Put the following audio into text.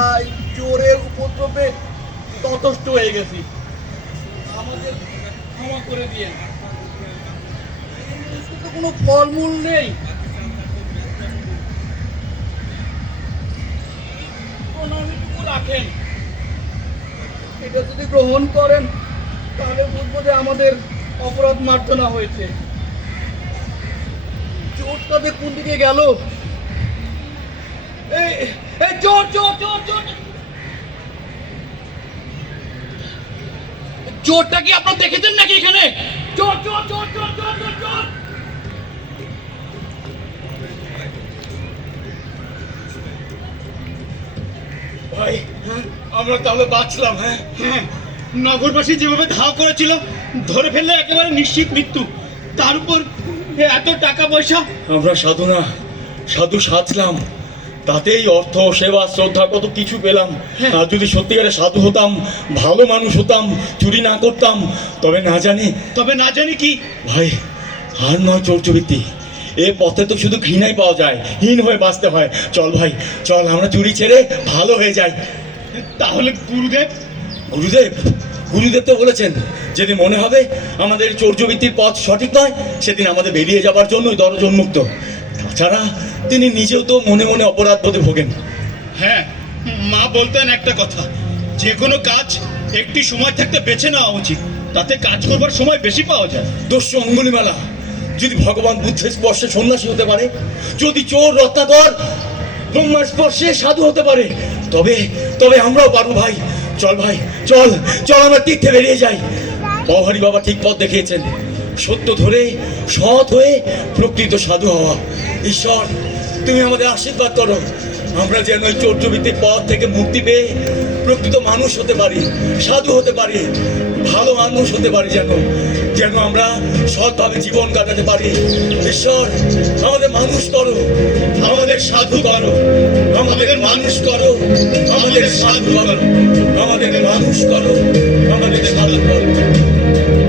এই চোরের উপদ্রবে ততষ্ট হয়ে গেছি। আমাদের ক্ষমা করে দিয়ে কোনো ফলমূল নেই। রাখেন। এটা যদি গ্রহণ করেন, তাহলে বুঝব যে আমাদের অপরাধ মার্জনা হয়েছে। চোরটা যে কোন দিকে গেল? এই এই চোর চোর চোর চোর চোরটা কি আপনার দেখেছেন নাকি এখানে? চোর চোর চোর চোর চোর চোর চোর ভাই আমরা তাহলে বাঁচলাম হ্যাঁ? হ্যাঁ। নগরবাসী যেভাবে ধাওয়া করেছিল ধরে ফেললে একেবারে নিশ্চিত মৃত্যু। তার উপর এত টাকা পয়সা? আমরা সাধু না সাধু সাজলাম তাতেই অর্থ সেবা শ্রদ্ধা কত কিছু পেলাম। আর যদি সত্যিকারে সাধু হতাম ভালো মানুষ হতাম চুরি না করতাম তবে না জানি তবে না জানি কি? ভাই আর নয় চৌর্যবৃত্তি এ পথে তো শুধু ঘৃণাই পাওয়া যায় হীন হয়ে বাঁচতে হয়। চল ভাই চল আমরা চুরি ছেড়ে ভালো হয়ে যাই। তাহলে গুরুদেব? গুরুদেব? গুরুদেব তো বলেছেন যেদিন মনে হবে আমাদের চৌর্যবৃত্তির পথ সঠিক নয় সেদিন আমাদের বেরিয়ে যাবার জন্যই দরজ উন্মুক্ত তাছাড়া তিনি নিজেও তো মনে মনে অপরাধ বোধে ভোগেন। হ্যাঁ মা বলতেন একটা কথা যে কোনো কাজ একটি সময় থাকতে বেছে নেওয়া উচিত তাতে কাজ করবার সময় বেশি পাওয়া যায়। দস্যু অঙ্গুলিমালা যদি ভগবান বুদ্ধের স্পর্শে সন্ন্যাসী হতে পারে যদি চোর রত্নাকর ব্রহ্মার স্পর্শে সাধু হতে পারে তবে তবে আমরাও পারব ভাই চল ভাই চল চল আমরা তীর্থে বেরিয়ে যাই। পহারি বাবা ঠিক পথ দেখিয়েছেন। সত্য ধরে, সৎ হয়ে প্রকৃত সাধু হওয়া। ঈশ্বর, তুমি আমাদের আশীর্বাদ করো। আমরা যেন ওই চৌর্যবৃত্তির পথ থেকে মুক্তি পেয়ে প্রকৃত মানুষ হতে পারি, সাধু হতে পারি, ভালো মানুষ হতে পারি যেন যেন আমরা সৎভাবে জীবন কাটাতে পারি। ঈশ্বর, আমাদের মানুষ করো, আমাদের সাধু করো, আমাদের মানুষ করো, আমাদের সাধু করো, আমাদের মানুষ করো, আমাদের সাধু করো।